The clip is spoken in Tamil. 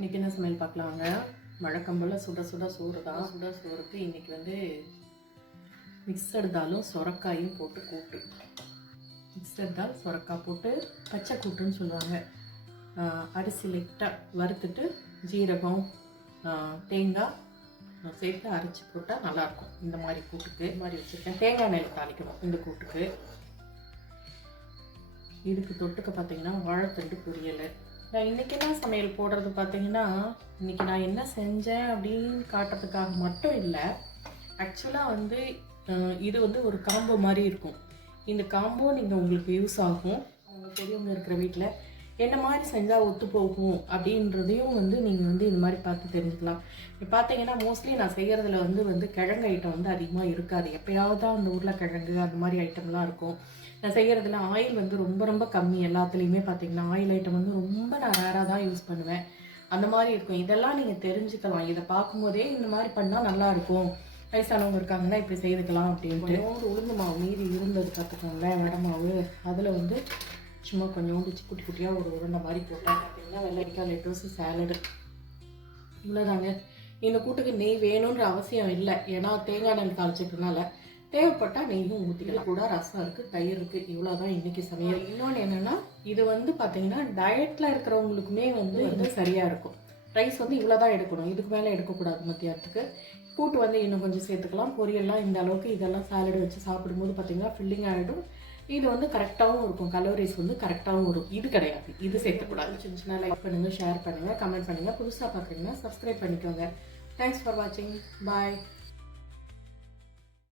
இன்றைக்கி என்ன சமையல் பார்க்கலாங்க. வழக்கம் போல் சுட சுட சோறு தான். சுட சோறுக்கு இன்றைக்கி வந்து மிக்சடு தாலும் சொரக்காயும் போட்டு கூட்டு. மிக்சடு தால் சொரக்காய் போட்டு பச்சை கூட்டுன்னு சொல்லுவாங்க. அரிசி லைட்டாக வறுத்துட்டு ஜீரகம் தேங்காய் சேர்த்து அரைச்சி போட்டால் நல்லாயிருக்கும். இந்த மாதிரி கூட்டுக்கு இந்த மாதிரி வச்சுருக்கேன். தேங்காய் எண்ணெயில் தாளிக்கணும் இந்த கூட்டுக்கு. இதுக்கு தொட்டுக்க பார்த்தீங்கன்னா வாழைத்தண்டு பொரியல். நான் இன்றைக்கி என்ன சமையல் போடுறது பார்த்தீங்கன்னா, இன்றைக்கி நான் என்ன செஞ்சேன் அப்படின்னு காட்டுறதுக்காக மட்டும் இல்லை. ஆக்சுவலாக வந்து இது வந்து ஒரு காம்போ மாதிரி இருக்கும். இந்த காம்போ நீங்கள் உங்களுக்கு யூஸ் ஆகும். அவங்க பெரியவங்க இருக்கிற வீட்டில் என்ன மாதிரி செஞ்சால் ஒத்து போகும் அப்படின்றதையும் வந்து நீங்கள் வந்து இந்த மாதிரி பார்த்து தெரிஞ்சுக்கலாம். இப்போ பார்த்தீங்கன்னா மோஸ்ட்லி நான் செய்கிறதுல வந்து கிழங்கு ஐட்டம் வந்து அதிகமாக இருக்காது. எப்போயாவது தான் அந்த உருளைக்கிழங்கு அந்த மாதிரி ஐட்டம்லாம் இருக்கும். நான் செய்கிறதுல ஆயில் வந்து ரொம்ப ரொம்ப கம்மி. எல்லாத்துலேயுமே பார்த்தீங்கன்னா ஆயில் ஐட்டம் வந்து ரொம்ப நான் ரேராக தான் யூஸ் பண்ணுவேன். அந்த மாதிரி இருக்கும். இதெல்லாம் நீங்கள் தெரிஞ்சுக்கலாம். இதை பார்க்கும்போதே இந்த மாதிரி பண்ணால் நல்லாயிருக்கும், வயசானவங்க இருக்காங்கன்னா இப்படி செய்துக்கலாம் அப்படின்ட்டு. ஒரு உளுந்து மாவு மீறி இருந்தது பார்த்துக்கோங்களேன், வடை மாவு. அதில் வந்து சும்மா கொஞ்சோண்டு குட்டி குட்டியாக ஒரு உருண்டை மாதிரி போட்டேன். பார்த்தீங்கன்னா வெள்ளரிக்காய் லெட்டோஸு சாலடு இவ்வளோதாங்க. இந்த கூட்டுக்கு நெய் வேணுன்ற அவசியம் இல்லை, ஏன்னா தேங்காய் எண்ணெய் தாளிச்சிட்டனால. தேவைப்பட்டால் நெய்யும் ஊற்றிக்கலாம். கூட ரசம் இருக்குது, தயிர் இருக்குது. இவ்வளோ தான் இன்றைக்கி சமையல். இன்னொன்று என்னென்னா, இது வந்து பார்த்திங்கன்னா டயட்டில் இருக்கிறவங்களுக்குமே வந்து சரியாக இருக்கும். ரைஸ் வந்து இவ்வளோ தான் எடுக்கணும், இதுக்கு மேலே எடுக்கக்கூடாது மத்தியானத்துக்கு. கூட்டு வந்து இன்னும் கொஞ்சம் சேர்த்துக்கலாம். பொரியல்லாம் இந்த அளவுக்கு இதெல்லாம் சாலடு வச்சு சாப்பிடும்போது பார்த்திங்கன்னா ஃபில்லிங் ஆகிடும். இது வந்து கரெக்டாகவும் இருக்கும். கலோரிஸ் வந்து கரெக்டாகவும் வரும். இது கிடையாது, இது சேர்க்கக்கூடாது. சின்ன சின்ன லைக் பண்ணுங்கள், ஷேர் பண்ணுங்கள், கமெண்ட் பண்ணுங்கள். புதுசாக பார்க்குறீங்கன்னா சப்ஸ்கிரைப் பண்ணிக்கோங்க. தேங்க்ஸ் ஃபார் வாட்சிங். பாய்.